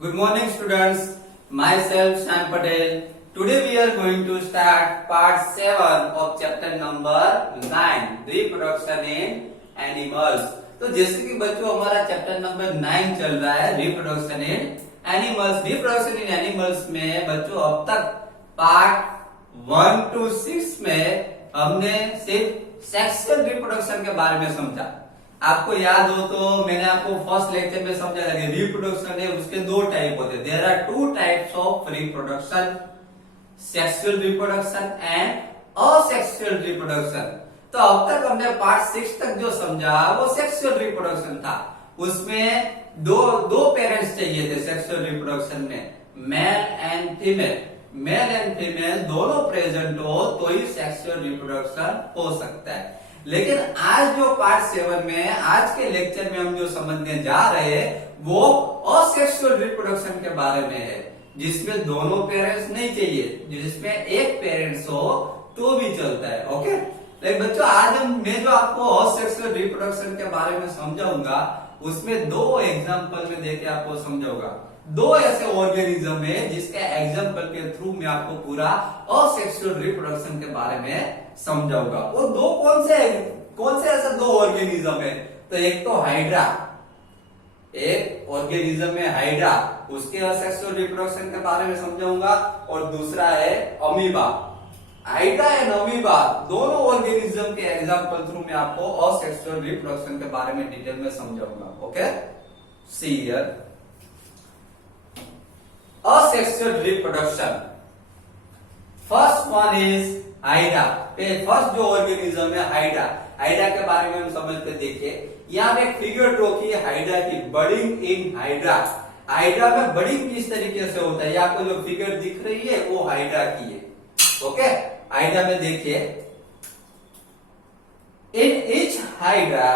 Good morning, students. Myself Sam Patel. Today we are going to start part 7 of chapter number 9, reproduction in animals. तो जैसे कि बच्चों हमारा chapter number 9 चल रहा है reproduction in animals. Reproduction in animals में बच्चों अब तक पार्ट 1 to 6 में हमने सिर्फ सेक्सुअल रिप्रोडक्शन के बारे में समझा। आपको याद हो तो मैंने आपको फर्स्ट लेक्चर में समझाया कि रिप्रोडक्शन है उसके दो टाइप होते हैं। There are two types of reproduction, sexual reproduction and asexual reproduction. तो अब तक हमने पार्ट 6 तक जो समझा वो सेक्सुअल रिप्रोडक्शन था। उसमें दो पेरेंट्स चाहिए थे सेक्सुअल रिप्रोडक्शन में, male and female. Male and female दोनों प्रेजेंट हो तो ही सेक्सुअल रिप्रोडक्शन हो सकता है। लेकिन आज जो पार्ट 7 में आज के लेक्चर में हम जो समझने जा रहे हैं वो असेक्सुअल रिप्रोडक्शन के बारे में है, जिसमें दोनों पेरेंट्स नहीं चाहिए, जिसमें एक पेरेंट्स हो तो भी चलता है। ओके, लेकिन बच्चों आज मैं जो आपको असेक्सुअल रिप्रोडक्शन के बारे में समझाऊंगा उसमें दो एग्जांपल में देके आपको समझाऊंगा। दो ऐसे ऑर्गेनिज्म है जिसके एग्जांपल के थ्रू मैं आपको पूरा असेक्सुअल रिप्रोडक्शन के बारे में समझाऊंगा। वो दो कौन से ऐसे दो ऑर्गेनिज्म है? तो एक तो हाइड्रा, एक ऑर्गेनिज्म है हाइड्रा, उसके असेक्सुअल रिप्रोडक्शन के बारे में समझाऊंगा, और दूसरा है अमीबा। हाइड्रा एंड अमीबा दोनों ऑर्गेनिज्म के एग्जांपल थ्रू मैं आपको असेक्सुअल रिप्रोडक्शन के बारे में डिटेल में समझाऊंगा। Okay, see here asexual reproduction. First one is hydra. First जो ऑर्गेनिज्म है हाइड्रा, हाइड्रा के बारे में हम समझते देखिए। यहाँ पे एक फिगर ड्रॉ की हाइड्रा की, बर्डिंग इन हाइड्रा। हाइड्रा में बर्डिंग किस तरीके से होता है, ये आपको जो फिगर दिख रही है वो हाइड्रा की है। ओके, हाइड्रा में देखिए, in each hydra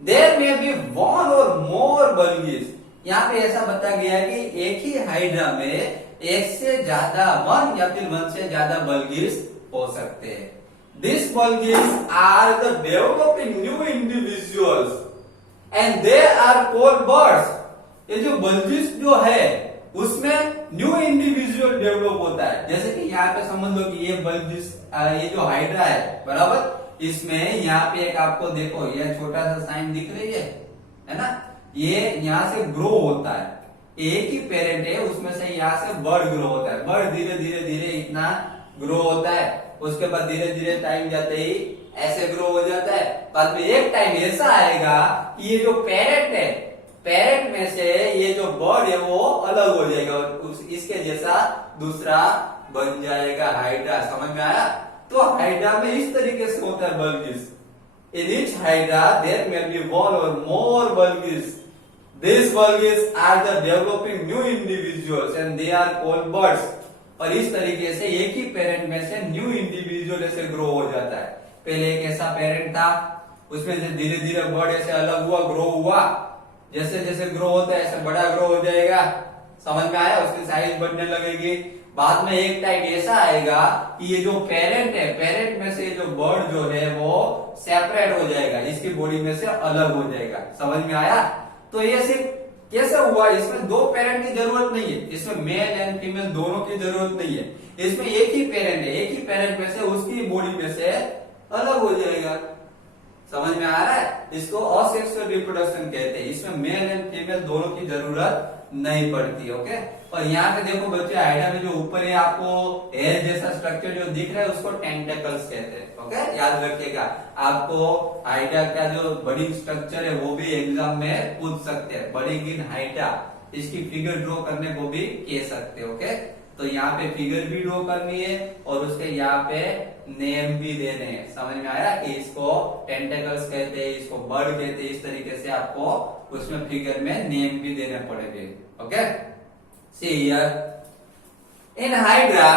there may be one or more बल्बीज। यहाँ पे ऐसा बताया गया है कि एक ही हाइड्रा में एक से ज्यादा, वन या फिर वन से ज्यादा बल्बीज हो सकते हैं। This bulbils are the developing new individuals and they are called buds. ये जो बल्बीज जो है उसमें न्यू इंडिविजुअल डेवलप होता है। जैसे कि यहाँ पे समझ लो कि ये बल्बीज, ये जो हाइड्रा है बराबर, इसमें यहाँ पे एक आपको देखो ये छोटा सा साइन दिख रही है ना, ये यहाँ से ग्रो होता है। एक ही पेरेंट है उसमें से यहाँ से बर्ड ग्रो होता है। बर्ड धीरे धीरे धीरे इतना ग्रो होता है, उसके बाद धीरे धीरे टाइम जाते ही ऐसे ग्रो हो जाता है। बाद में एक टाइम ऐसा आएगा कि ये जो पेरेंट है, पेरेंट में से ये जो बर्ड है वो अलग हो जाएगा और इसके जैसा दूसरा बन जाएगा हाइड्रा। समझ में आया? तो हाइड्रा में इस तरीके से होता है बल्बीज। In each hydra there may be one or more bulbs. These bulbs are the developing new individuals and they are called birds. और इस तरीके से एक ही पेरेंट में से न्यू इंडिविजुअल ऐसे ग्रो हो जाता है। पहले एक ऐसा पेरेंट था, उसमें से धीरे धीरे बर्ड ऐसे अलग हुआ, ग्रो हुआ। जैसे जैसे ग्रो होता है ऐसे बड़ा ग्रो हो जाएगा। समझ में आया? उसकी साइज बढ़ने लगेगी। बाद में एक टाइम ऐसा आएगा कि ये जो पेरेंट है, पेरेंट में से जो बर्ड जो है वो सेपरेट हो जाएगा, इसकी बॉडी में से अलग हो जाएगा। समझ में आया? तो ये सिर्फ कैसे हुआ? इसमें दो पेरेंट की जरूरत नहीं है, इसमें मेल एंड फीमेल दोनों की जरूरत नहीं है। इसमें एक ही पेरेंट है, एक ही पेरेंट में से उसकी बॉडी में से अलग हो जाएगा। समझ में आ रहा है? इसको असेक्सुअल रिप्रोडक्शन कहते हैं। इसमें मेल एंड फीमेल दोनों की जरूरत नहीं पड़ती। ओके, और यहाँ पे देखो बच्चे, हाइड्रा में जो ऊपर है आपको हेयर जैसा स्ट्रक्चर जो दिख रहा है उसको टेंटेकल्स कहते हैं। ओके, याद रखिएगा। आपको हाइड्रा का जो बर्डिंग स्ट्रक्चर है वो भी एग्जाम में पूछ सकते हैं। बर्डिंग इन हाइड्रा, इसकी फिगर ड्रॉ करने को भी कह सकते हैं। ओके, तो यहाँ पे फिगर भी ड्रॉ करनी है और उसके यहाँ पे नेम भी देने हैं। समझ में आया कि इसको टेंटेकल्स कहते हैं, इसको बर्ड कहते हैं। इस तरीके से आपको उसमें फिगर में नेम भी देने पड़ेंगे। Okay, see here in hydra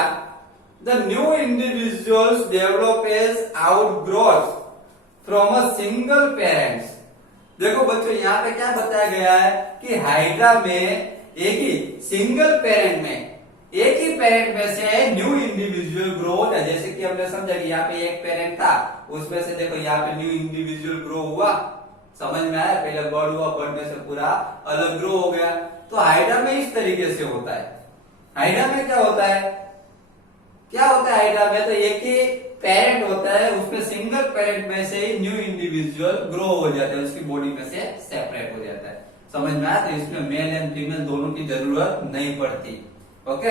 the new individuals develop as outgrowth from a single parents. देखो बच्चों, यहाँ पे क्या बताया गया है कि हाइड्रा में एक ही सिंगल पेरेंट में, एक ही पेरेंट में से न्यू इंडिविजुअल ग्रो होता है। जैसे कि हमने समझा कि यहाँ पे एक पेरेंट था, उसमें से देखो यहाँ पे न्यू इंडिविजुअल ग्रो हुआ। समझ में आया? पहले बर्ड हुआ, बर्ड में से पूरा अलग ग्रो हो गया। तो हाइड्रा में इस तरीके से होता है। हाइड्रा में क्या होता है, क्या होता है हाइड्रा में? तो एक ही पेरेंट होता है, उसमें सिंगल पेरेंट में से ही न्यू इंडिविजुअल ग्रो हो जाता है, उसकी बॉडी में से सेपरेट हो जाता है। समझ में आया? तो इसमें मेल एंड फीमेल दोनों की जरूरत नहीं पड़ती। ओके,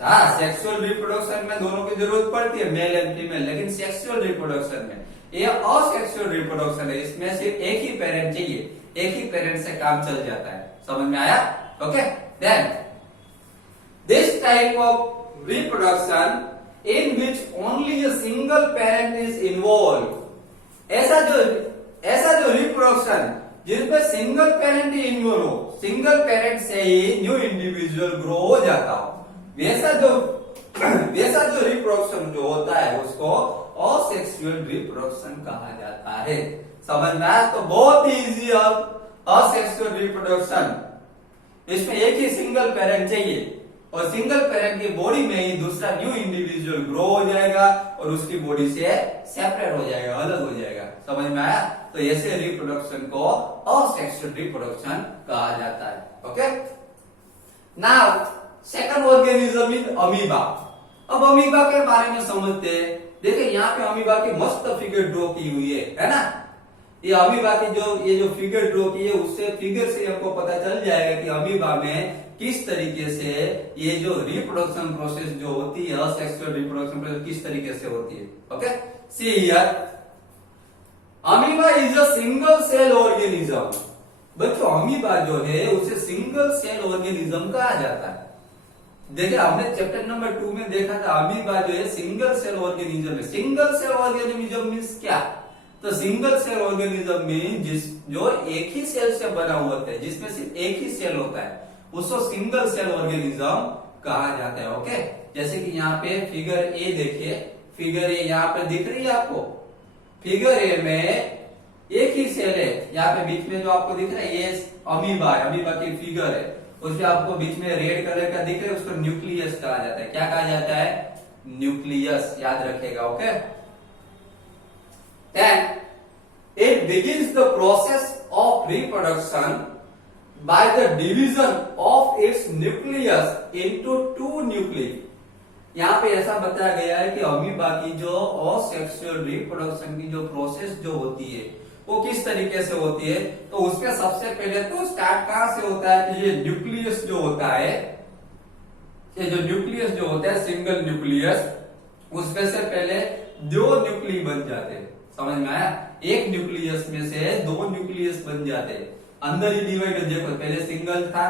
हाँ, सेक्सुअल रिप्रोडक्शन में दोनों की जरूरत पड़ती है, मेल एंड फीमेल, लेकिन सेक्सुअल रिप्रोडक्शन में, ये असेक्सुअल रिप्रोडक्शन है, इसमें सिर्फ एक ही पेरेंट चाहिए, एक ही पेरेंट से काम चल जाता है। समझ में आया? Okay, then this type of reproduction in which only a single parent is involved, ऐसा जो रिप्रोडक्शन जिसमें सिंगल पेरेंट ही इन्वॉल्व हो, सिंगल पेरेंट से ही न्यू इंडिविजुअल ग्रो हो जाता हो, वैसा जो रिप्रोडक्शन जो होता है उसको असेक्सुअल रिप्रोडक्शन कहा जाता है। समझ में आया? तो बहुत ही इजी है असेक्सुअल रिप्रोडक्शन, इसमें एक ही सिंगल पेरेंट चाहिए और सिंगल पेरेंट की बॉडी में ही दूसरा न्यू इंडिविजुअल ग्रो हो जाएगा और उसकी बॉडी से सेपरेट हो जाएगा, अलग हो जाएगा। समझ में आया? तो ऐसे रिप्रोडक्शन को असेक्सुअल रिप्रोडक्शन कहा जाता है। Okay, now second organism is amoeba. अब अमीबा के बारे में समझते हैं। देखिए यहाँ पे अमीबा की मस्त फिगर ड्रॉ की हुई है ना? ये अमीबा की ये जो फिगर ड्रॉ की है, उससे फिगर से आपको पता चल जाएगा कि अमीबा में किस तरीके से ये जो रिप्रोडक्शन प्रोसेस जो होती है, असेक्सुअल रिप्रोडक्शन प्रोसेस किस तरीके से होती है। Okay, see here, amoeba is a single cell organism. बच्चों अमीबा जो है उसे सिंगल सेल ऑर्गेनिज्म कहा जाता है। देखिए हमने चैप्टर नंबर 2 में देखा था, अमीबा जो है सिंगल सेल ऑर्गेनिज्म है। सिंगल सेल ऑर्गेनिज्म मीन्स क्या? तो सिंगल सेल ऑर्गेनिज्म मीन जो एक ही सेल से बना हुआ है, जिसमें सिर्फ एक ही सेल होता है, उसको सिंगल सेल ऑर्गेनिज्म कहा जाता है। ओके, जैसे कि यहाँ पे फिगर ए देखिए, फिगर ए यहाँ पे दिख रही है आपको? फिगर ए में एक ही सेल है, यहाँ पे बीच में जो आपको दिख रहा है ये अमीबा है, अमीबा की फिगर है, उसमें आपको बीच में रेड कलर का दिख रहा है, उसको न्यूक्लियस कहा जाता है। क्या कहा जाता है? न्यूक्लियस, याद रखेगा। Okay, then it begins the process of reproduction by the division of its nucleus into two nuclei। यहाँ पे ऐसा बताया गया है कि अमीबा की जो असेक्सुअल रिप्रोडक्शन की जो प्रोसेस जो होती है वो किस तरीके से होती है। तो उसमें सबसे पहले तो स्टार्ट कहां से होता है कि ये न्यूक्लियस जो होता है, ये जो न्यूक्लियस जो होता है सिंगल न्यूक्लियस, उसमें से पहले दो न्यूक्ली बन जाते हैं। समझ में आया? एक न्यूक्लियस में से दो न्यूक्लियस बन जाते हैं, अंदर ही डिवाइड। देखो पहले सिंगल था,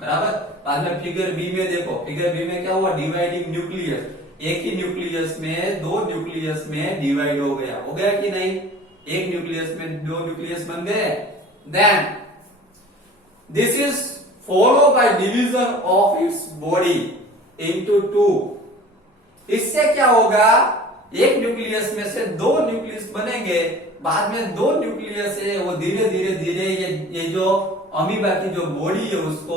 बराबर, बाद में फिगर बी में देखो, फिगर बी में क्या हुआ? डिवाइडिंग न्यूक्लियस, एक ही न्यूक्लियस में दो न्यूक्लियस में डिवाइड हो गया कि नहीं? एक न्यूक्लियस में दो न्यूक्लियस बन गए। Then this is follow by division of its body into two. इससे क्या होगा? एक न्यूक्लियस में से दो न्यूक्लियस बनेंगे, बाद में दो न्यूक्लियस है वो धीरे धीरे ये जो अमीबा की जो बॉडी है उसको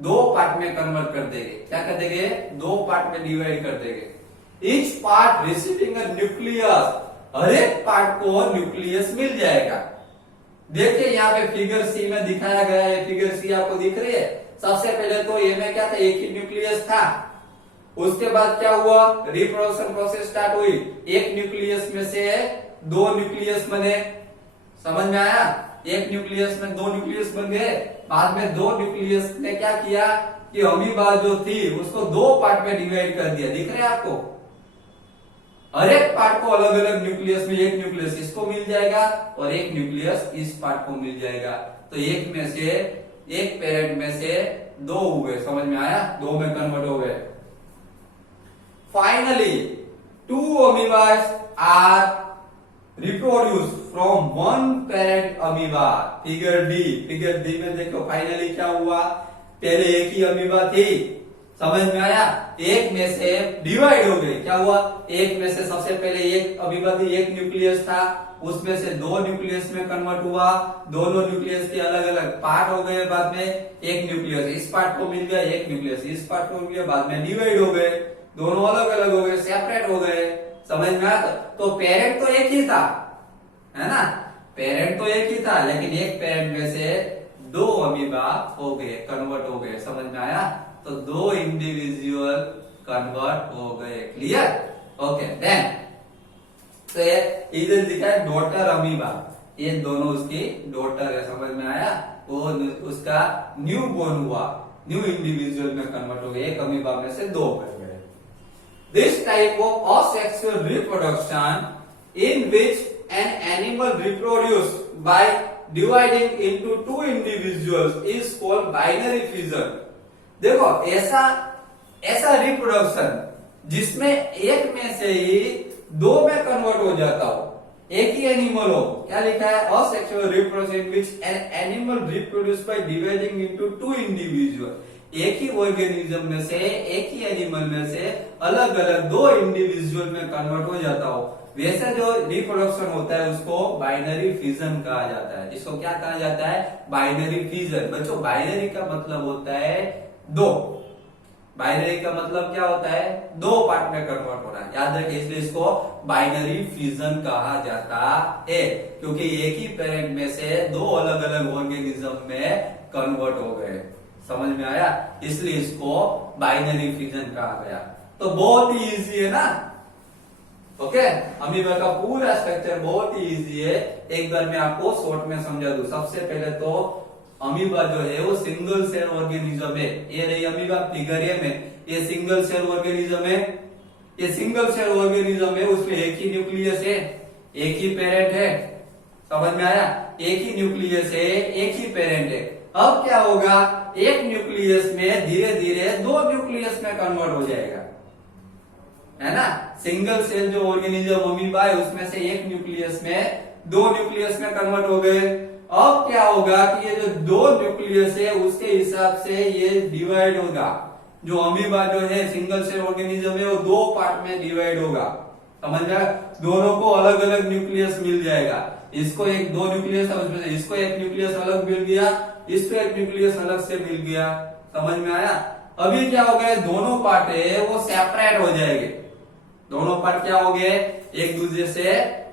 दो पार्ट में कन्वर्ट कर देंगे। क्या कर देंगे? दो पार्ट में डिवाइड कर देंगे। Each part receiving a nucleus, हर एक पार्ट को न्यूक्लियस मिल जाएगा। देखिए यहाँ पे फिगर सी में दिखाया गया है, फिगर सी आपको दिख रही है। सबसे पहले तो ये में क्या था? एक ही न्यूक्लियस था, उसके बाद क्या हुआ? रिप्रोडक्शन प्रोसेस स्टार्ट हुई, एक न्यूक्लियस में से दो न्यूक्लियस बने। समझ में आया? एक न्यूक्लियस में दो न्यूक्लियस बन गए, बाद में दो न्यूक्लियस ने क्या किया कि अमीबा जो थी उसको दो पार्ट में डिवाइड कर दिया। दिख रहे हैं आपको? हर एक पार्ट को अलग अलग न्यूक्लियस में, एक न्यूक्लियस इसको मिल जाएगा और एक न्यूक्लियस इस पार्ट को मिल जाएगा। तो एक में से, एक पेरेंट में से दो हुए। समझ में आया? दो में कन्वर्ट हो गए। Finally, two amoebas are reproduced from one parent amoeba. Figure D में देखो फाइनली क्या हुआ? पहले एक ही अमीबा थी, समझ में आया? एक में से डिवाइड हो गई। क्या हुआ? एक में से सबसे पहले एक अमीबा थी, एक न्यूक्लियस था, उसमें से दो न्यूक्लियस में कन्वर्ट हुआ, दोनों न्यूक्लियस के अलग अलग पार्ट हो गए। बाद में एक न्यूक्लियस इस पार्ट को मिल गया, एक न्यूक्लियस इस पार्ट को मिल गया, बाद में डिवाइड हो गए, दोनों अलग अलग हो गए, सेपरेट हो गए। समझ में आया? तो पेरेंट तो एक ही था, है ना? पेरेंट तो एक ही था, लेकिन एक पेरेंट में से दो अमीबा हो गए, कन्वर्ट हो गए। समझ में आया? तो दो इंडिविजुअल कन्वर्ट हो गए। क्लियर? ओके। देन तो ये इधर दिखा है डॉटर अमीबा, ये दोनों उसकी डॉटर है। समझ में आया? वो उसका न्यू बोर्न हुआ, न्यू इंडिविजुअल में कन्वर्ट हो गए, एक अमीबा में से दो बन गए। This type of asexual reproduction in which an animal reproduce by dividing into two individuals is called binary fission। देखो ऐसा रिप्रोडक्शन जिसमें एक में से ही दो में कन्वर्ट हो जाता हो, एक ही एनिमल हो। क्या लिखा है? Asexual reproduction in which an animal reproduce by dividing into two individual। एक ही ऑर्गेनिज्म में से, एक ही एनिमल में से अलग अलग दो इंडिविजुअल में कन्वर्ट हो जाता हो, वैसे जो रिप्रोडक्शन होता है उसको बाइनरी फिजन कहा जाता है। इसको क्या कहा जाता है? Binary fission. बच्चों, बाइनरी का मतलब होता है दो। बाइनरी का मतलब क्या होता है? दो पार्ट में कन्वर्ट होना। याद रखिए, इसलिए इसको बाइनरी फिजन कहा जाता है, क्योंकि एक ही पेरेंट में से दो अलग अलग ऑर्गेनिज्म में कन्वर्ट हो गए। समझ में आया? इसलिए इसको बाइनरी फिजन कहा गया। तो बहुत ही इजी है ना? ओके। अमीबा का पूरा स्ट्रक्चर बहुत ही इजी है। एक बार मैं आपको शॉर्ट में समझा दूं। सबसे पहले तो अमीबा जो है वो सिंगल सेल ऑर्गेनिज्म है। ये रही अमीबा, फिगर ए में ये सिंगल सेल ऑर्गेनिज्म है। ये सिंगल सेल ऑर्गेनिज्म है, उसमें एक ही न्यूक्लियस है, एक ही पेरेंट है। समझ में आया? एक ही न्यूक्लियस है, एक ही पेरेंट है। अब क्या होगा? एक न्यूक्लियस में धीरे धीरे दो न्यूक्लियस में कन्वर्ट हो जाएगा, है ना? सिंगल सेल जो ऑर्गेनिज्म अमीबा है उसमें से एक न्यूक्लियस में दो न्यूक्लियस में कन्वर्ट हो गए। अब क्या होगा कि ये जो दो न्यूक्लियस है उसके हिसाब से ये डिवाइड होगा। जो अमीबा जो है सिंगल सेल ऑर्गेनिज्म है वो दो पार्ट में डिवाइड होगा। समझ में? दोनों को अलग अलग न्यूक्लियस मिल जाएगा। इसको एक दो न्यूक्लियस है, उसमें से इसको एक न्यूक्लियस अलग मिल गया, इसको एक न्यूक्लियस अलग से मिल गया। समझ में आया? अभी क्या हो गया? दोनों पार्ट है वो सेपरेट हो जाएंगे। दोनों पार्ट क्या हो गए? एक दूसरे से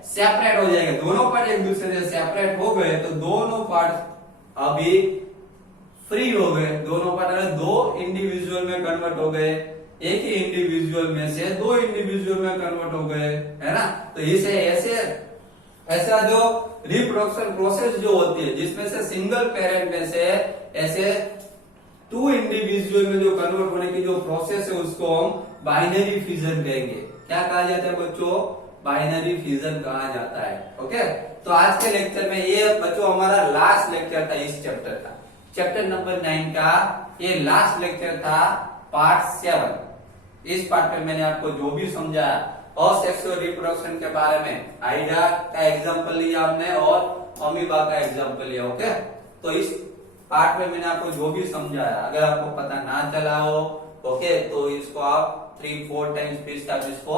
सेपरेट हो जाएंगे। दोनों पार्ट एक दूसरे से सेपरेट हो गए तो दोनों पार्ट अभी फ्री हो गए। दोनों पार्ट दो इंडिविजुअल में कन्वर्ट हो गए, एक ही इंडिविजुअल में से दो इंडिविजुअल में कन्वर्ट हो गए, है ना? तो इसे ऐसा जो रिप्रोडक्शन प्रोसेस जो होती है जिसमें से सिंगल पेरेंट में से ऐसे टू इंडिविजुअल में जो कन्वर्ट होने की जो प्रोसेस है उसको हम बाइनरी फिजन कहेंगे। क्या कहा जाता है बच्चों? बाइनरी फिजन कहा जाता है। ओके। तो आज के लेक्चर में ये बच्चों हमारा लास्ट लेक्चर था इस चैप्टर का, चैप्टर नंबर 9 का ये लास्ट लेक्चर था, पार्ट 7। इस पार्ट में मैंने आपको जो भी समझाया असेक्सुअल रिप्रोडक्शन के बारे में, हाइड्रा का एग्जांपल लिया हमने और अमीबा का एग्जांपल लिया। ओके। तो इस पार्ट में मैंने आपको जो भी समझाया, अगर आपको पता ना चला हो ओके तो इसको आप 3-4 टाइम्स फिर आप इसको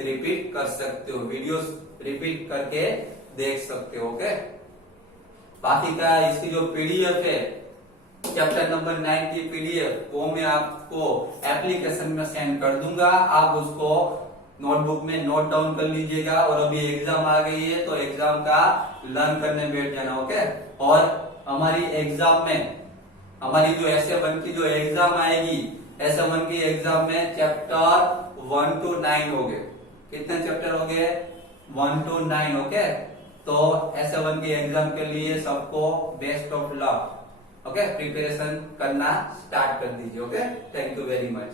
रिपीट कर सकते हो, वीडियोस रिपीट करके देख सकते हो। ओके। बाकी का इसकी जो पीडीएफ है चैप्टर नंबर 9 की पीडीएफ वो मैं आपको एप्लीकेशन में सेंड कर दूंगा। आप उसको नोटबुक में नोट डाउन कर लीजिएगा। और अभी एग्जाम आ गई है तो एग्जाम का लर्न करने बैठ जाना। ओके। और हमारी एग्जाम में हमारी जो ऐसे की जो एग्जाम आएगी, ऐसे की एग्जाम में चैप्टर 1 to 9 हो गए। कितने चैप्टर हो गए? 1 to 9। ओके। तो ऐसे की एग्जाम के लिए सबको best of luck. Okay. Preparation करना स्टार्ट कर दीजिए। Okay. Thank you very much.